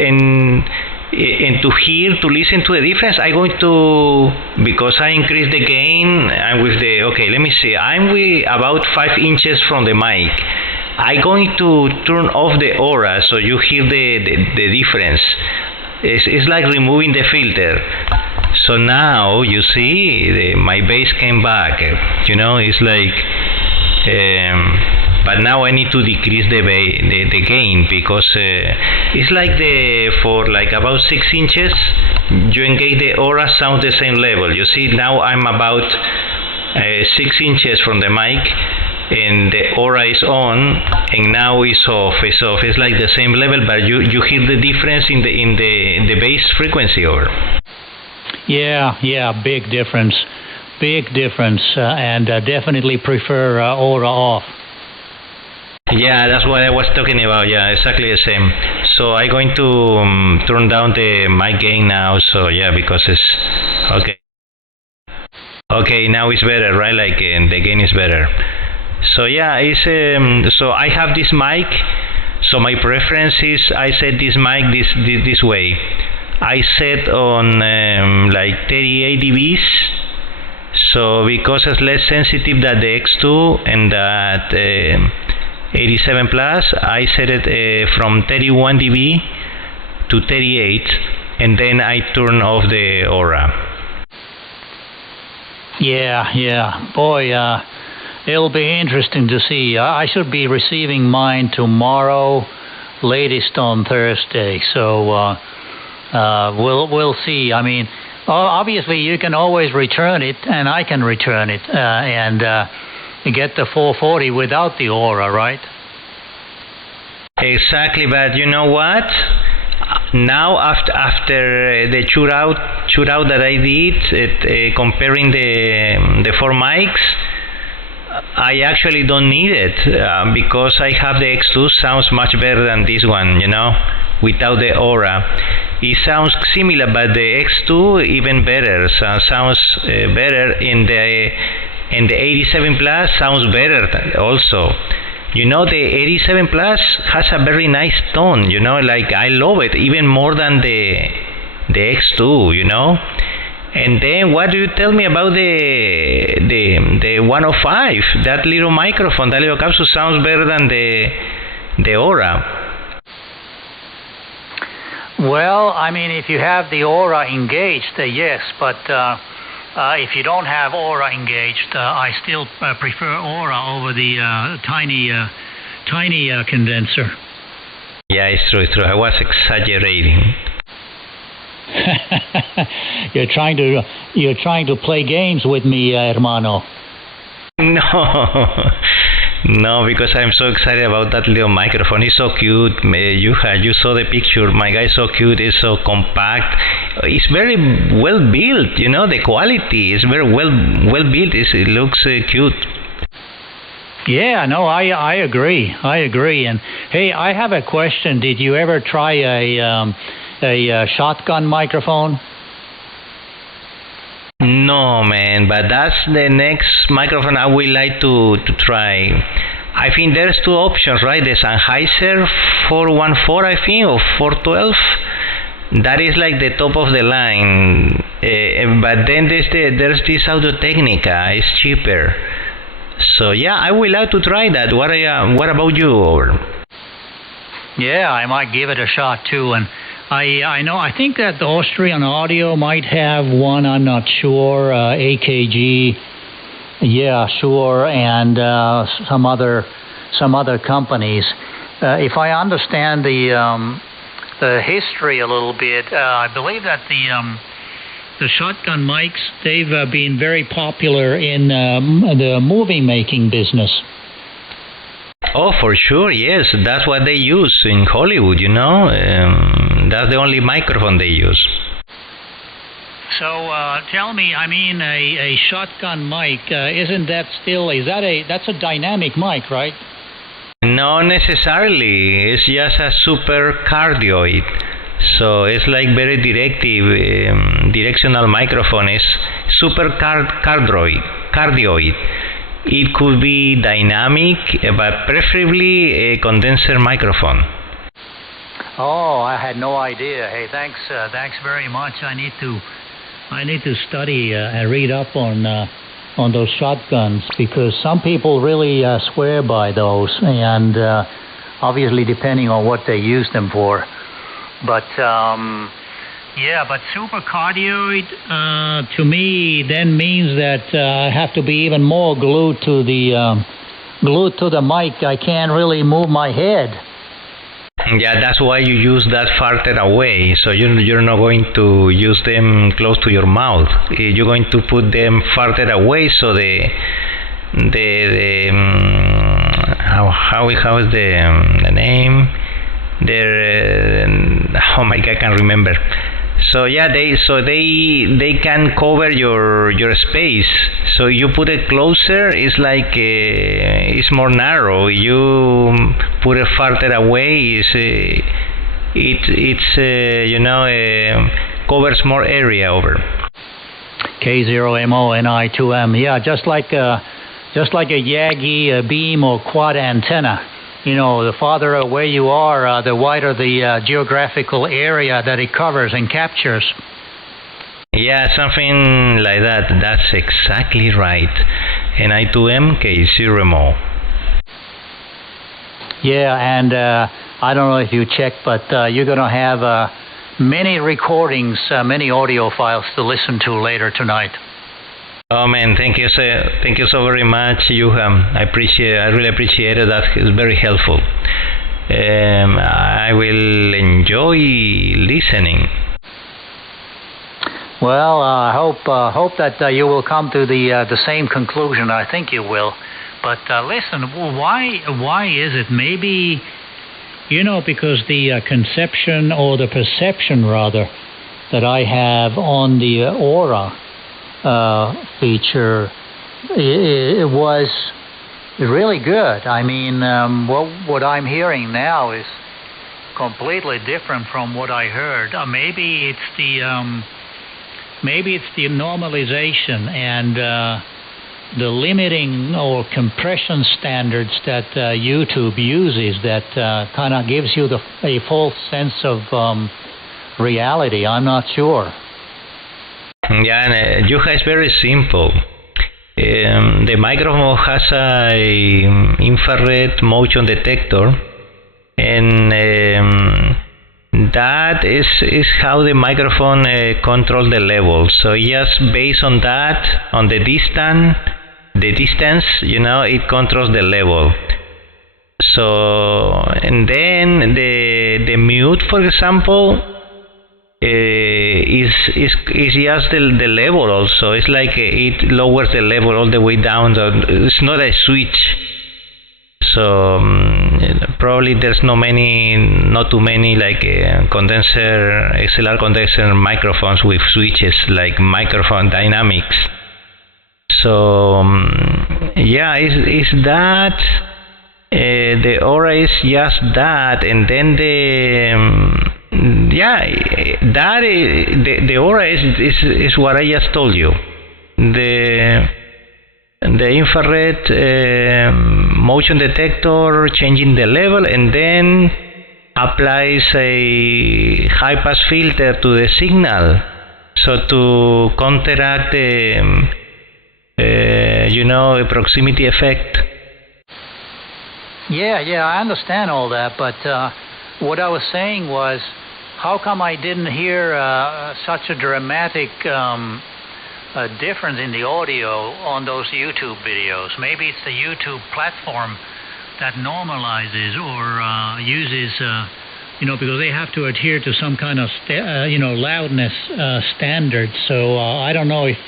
to listen to the difference, I'm going to, because I increase the gain, I'm with the, okay, let me see, I'm with about 5 inches from the mic. I'm going to turn off the aura so you hear the difference. It's like removing the filter. So now you see my bass came back. It's like, but now I need to decrease the gain, because it's like for like about 6 inches, you engage the aura, sounds the same level. You see, now I'm about 6 inches from the mic, and the aura is on, and now it's off. It's like the same level, but you hear the difference in the bass frequency over. Yeah, big difference, and definitely prefer aura off. Yeah, that's what I was talking about. Yeah, exactly the same. So I'm going to turn down the mic gain now. So yeah, because it's okay. Okay, now it's better, right? Like the gain is better. So yeah, it's so I have this mic. So my preference is I set this mic this way. I set on like 38 dBs. So because it's less sensitive than the X2 and that 87 plus, I set it from 31 dB to 38, and then I turn off the aura. Yeah, boy, it'll be interesting to see. I should be receiving mine tomorrow, latest on Thursday. So we'll see. I mean, obviously you can always return it, and I can return it, and get the 440 without the aura, right? Exactly, but you know what? Now after the shootout that I did, comparing the 4 mics, I actually don't need it because I have the X2. Sounds much better than this one, without the aura. It sounds similar, but the X2 even better. Sounds better in the 87 plus. Sounds better also. The 87 plus has a very nice tone. Like I love it even more than the X2. And then what do you tell me about the 105? That little microphone, that little capsule sounds better than the aura. Well, I mean, if you have the aura engaged, yes, but if you don't have aura engaged, I still prefer aura over the tiny condenser. Yeah, it's true. I was exaggerating. You're trying to play games with me, hermano. No, because I'm so excited about that little microphone. It's so cute. You saw the picture. My guy is so cute. It's so compact. It's very well built. The quality is very well built. It looks cute. Yeah, no, I agree. And hey, I have a question. Did you ever try a shotgun microphone? No, man, but that's the next microphone I would like to try. I think there's 2 options, right? The Sennheiser 414, I think, or 412. That is like the top of the line. But then there's this Audio-Technica. It's cheaper. So yeah, I would like to try that. What about you? Yeah, I might give it a shot too. And I think that the Austrian Audio might have one. I'm not sure. AKG, yeah, sure, and some other companies. If I understand the history a little bit, I believe that the shotgun mics, they've been very popular in the movie making business. Oh, for sure, yes. That's what they use in Hollywood, you know. That's the only microphone they use. So tell me, I mean, a shotgun mic, isn't that still, that's a dynamic mic, right? Not necessarily. It's just a super cardioid. So it's like very directional microphone. It's super cardioid. It could be dynamic, but preferably a condenser microphone. Oh, I had no idea. Hey, thanks very much. I need to study and read up on those shotguns, because some people really swear by those, and obviously depending on what they use them for. But yeah, but super cardioid to me then means that I have to be even more glued to the mic. I can't really move my head. Yeah, that's why you use that farther away. So you're not going to use them close to your mouth. You're going to put them farther away. So how is the name? Oh my God, I can't remember. So yeah, they can cover your space. So you put it closer, it's like it's more narrow. You put it farther away, covers more area over. K0MO NI2M. Yeah, just like a Yagi beam or quad antenna. You know, the farther away you are, the wider the geographical area that it covers and captures. Yeah, something like that. That's exactly right. NI2M, K0MO. Yeah, and I don't know if you checked, but you're going to have many recordings, many audio files to listen to later tonight. Oh man, thank you so very much, Juha. I really appreciate it. That is very helpful. I will enjoy listening. Well, I hope that you will come to the same conclusion. I think you will. But listen, why is it? Maybe, because the conception or the perception rather that I have on the aura feature, it was really good. I mean, what I'm hearing now is completely different from what I heard. Maybe it's the normalization and the limiting or compression standards that YouTube uses that kind of gives you a false sense of reality. I'm not sure. Yeah, and Juha is very simple. The microphone has an infrared motion detector, and that is how the microphone controls the level. So just based on that, on the distance, it controls the level. So, and then the mute, for example, is just the level also. It's like it lowers the level all the way down. So it's not a switch. So probably there's not too many like condenser, XLR condenser microphones with switches like microphone dynamics. So yeah, it's that. The aura is just that, and then the aura is what I just told you. The infrared motion detector changing the level, and then applies a high pass filter to the signal, So to counteract the proximity effect. Yeah, I understand all that, but what I was saying was, how come I didn't hear such a dramatic difference in the audio on those YouTube videos? Maybe it's the YouTube platform that normalizes or uses, because they have to adhere to some kind of loudness standard. So I don't know if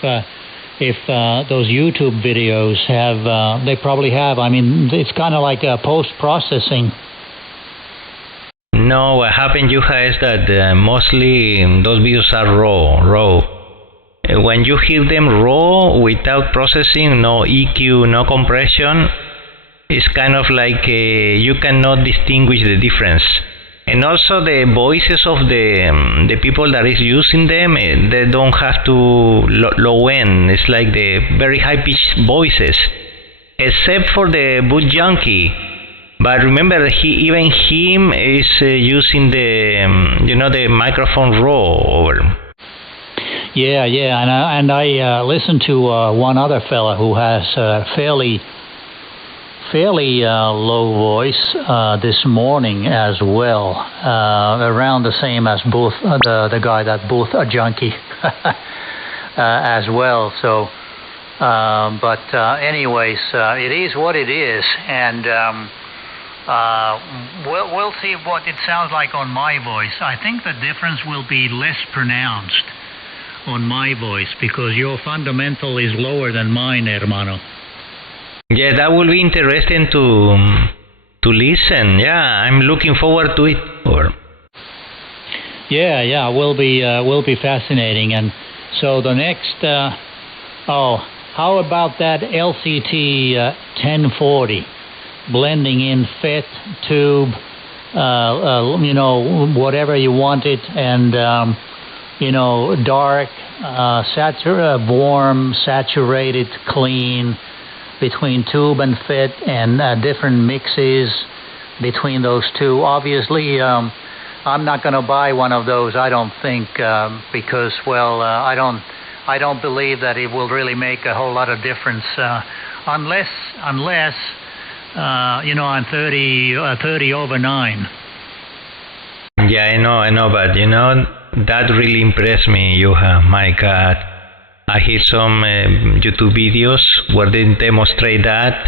those YouTube videos have, they probably have. I mean, it's kind of like post-processing. No, what happened, Juha, is that mostly those videos are raw. When you hear them raw, without processing, no EQ, no compression, it's kind of like you cannot distinguish the difference. And also the voices of the people that is using them, they don't have to low end. It's like the very high-pitched voices, except for the boot junkie. But remember, even him is using the microphone raw over. Yeah, and I listened to one other fella who has a fairly low voice this morning as well, around the same as both the guy that both a junkie as well. So, anyways, it is what it is, and we'll see what it sounds like on my voice. I think the difference will be less pronounced on my voice because your fundamental is lower than mine, hermano. Yeah, that will be interesting to listen. Yeah, I'm looking forward to it. Yeah, will be fascinating. And so the next, how about that LCT 1040, blending in FET, tube, whatever you want it, and dark, warm, saturated, clean, between tube and FET, and different mixes between those two. Obviously, I'm not going to buy one of those, I don't think, because, I don't believe that it will really make a whole lot of difference, unless I'm 30 over 9. Yeah, I know, but that really impressed me, Juha. My God. I hear some YouTube videos where they demonstrate that,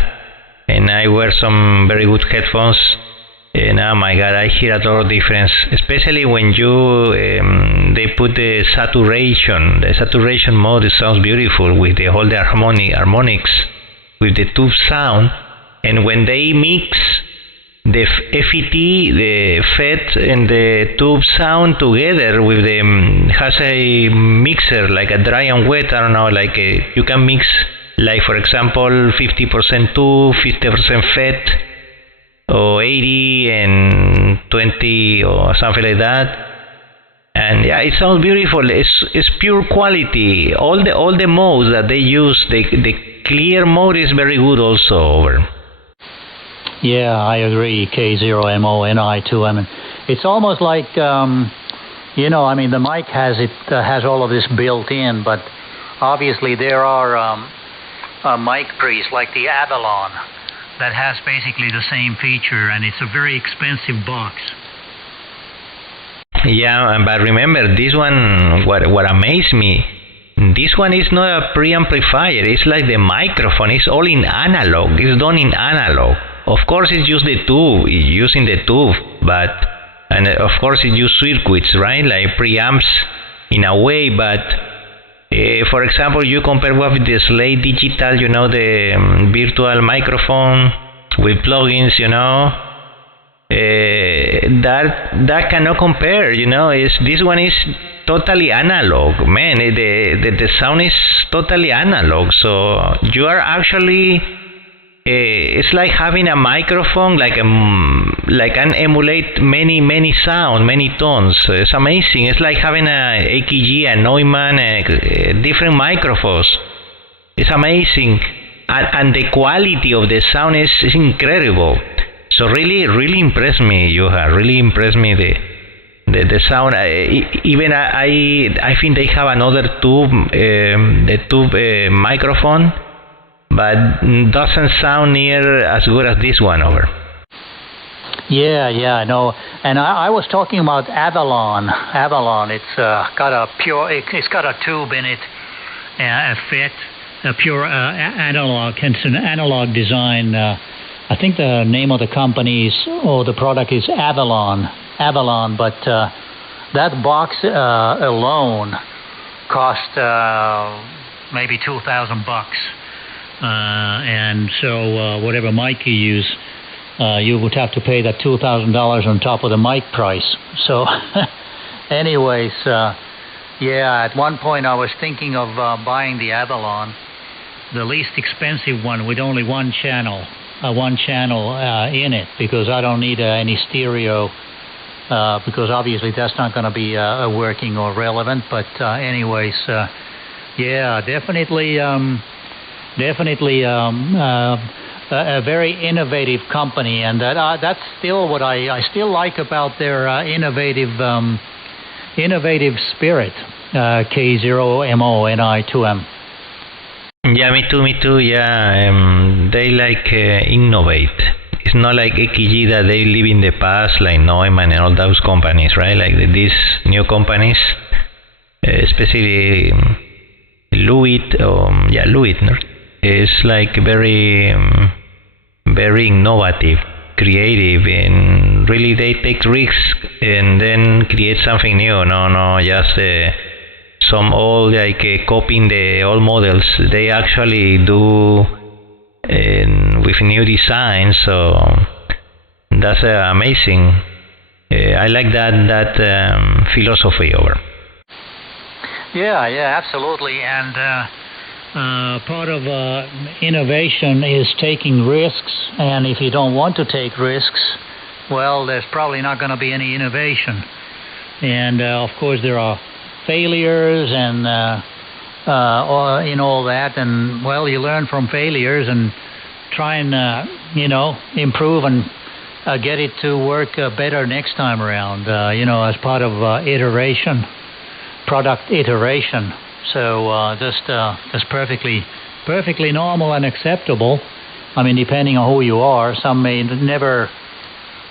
and I wear some very good headphones, and oh my God, I hear a lot of difference, especially when they put the saturation mode. It sounds beautiful with all the harmonics, with the tube sound, and when they mix the FET, the FET, and the tube sound together with has a mixer, like a dry and wet, I don't know, you can mix, like for example, 50% tube, 50% FET, or 80 and 20, or something like that. And yeah, it sounds beautiful. It's pure quality. All the modes that they use, the clear mode is very good also. Yeah, I agree. K0MONI2. I mean, it's almost like, the mic has all of this built in, but obviously there are mic pre's like the Avalon that has basically the same feature, and it's a very expensive box. Yeah, but remember, this one, what amazed me, this one is not a preamplifier. It's like the microphone. It's all in analog. It's done in analog. Of course, it's using the tube, and of course it uses circuits, right? Like preamps in a way, but for example, you compare with the Slate Digital, the virtual microphone with plugins, that cannot compare, this one is totally analog, man. The sound is totally analog, so you are actually it's like having a microphone, like can emulate many sounds, many tones. It's amazing. It's like having a AKG, a Neumann, different microphones. It's amazing, and the quality of the sound is incredible. So really impressed me, Juha. Really impressed me the sound. Even I think they have another tube, the tube microphone, but doesn't sound near as good as this one over. Yeah, I know. And I was talking about Avalon. It's got a tube in it, a FET, a pure analog. It's an analog design. I think the name of the company the product is Avalon. But that box alone cost maybe $2,000. And so whatever mic you use, you would have to pay that $2,000 on top of the mic price. So anyways, at one point I was thinking of buying the Avalon, the least expensive one with only one channel in it, because I don't need any stereo, because obviously that's not going to be working or relevant. But anyways, definitely a very innovative company, and that's still what I still like about their innovative spirit, K0MO-NI2M. Yeah, me too. Yeah, they like innovate. It's not like EKG that they live in the past, like Neumann and all those companies, right? Like these new companies, especially LEWITT, LEWITT, no? Is like very innovative, creative, and really they take risks and then create something new. No, just some old, like copying the old models. They actually do with new designs. So that's amazing. I like that philosophy over. Yeah, absolutely. And part of innovation is taking risks. And if you don't want to take risks, well, there's probably not going to be any innovation. And of course, there are failures and in all that, and well, you learn from failures and try and improve and get it to work better next time around, as part of product iteration. So that's perfectly normal and acceptable. I mean, depending on who you are, some may never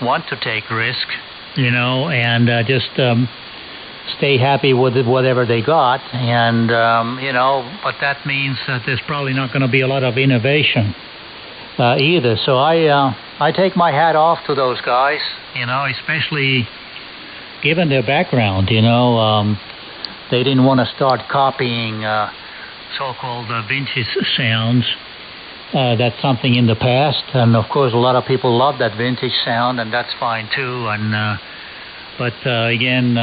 want to take risk, and just stay happy with whatever they got, and but that means that there's probably not going to be a lot of innovation either. So I take my hat off to those guys, especially given their background. They didn't want to start copying so-called vintage sounds. That's something in the past, and of course a lot of people love that vintage sound, and that's fine too. And but again,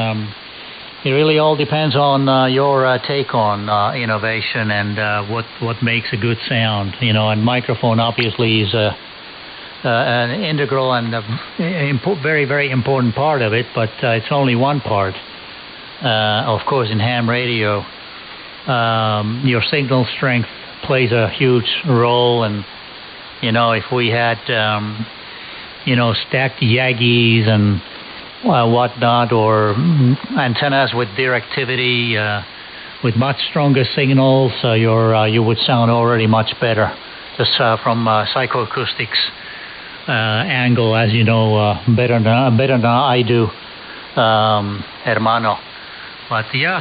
it really all depends on your take on innovation and what makes a good sound. And microphone obviously is an integral and very, very important part of it, but it's only one part. Of course, in ham radio, your signal strength plays a huge role, and if we had stacked Yagis and whatnot, or antennas with directivity, with much stronger signals, you would sound already much better, just from psychoacoustics angle, as you know, better than I do, hermano. But yeah.